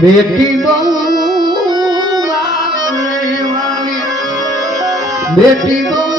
બેટી બહુ બેટી બહુ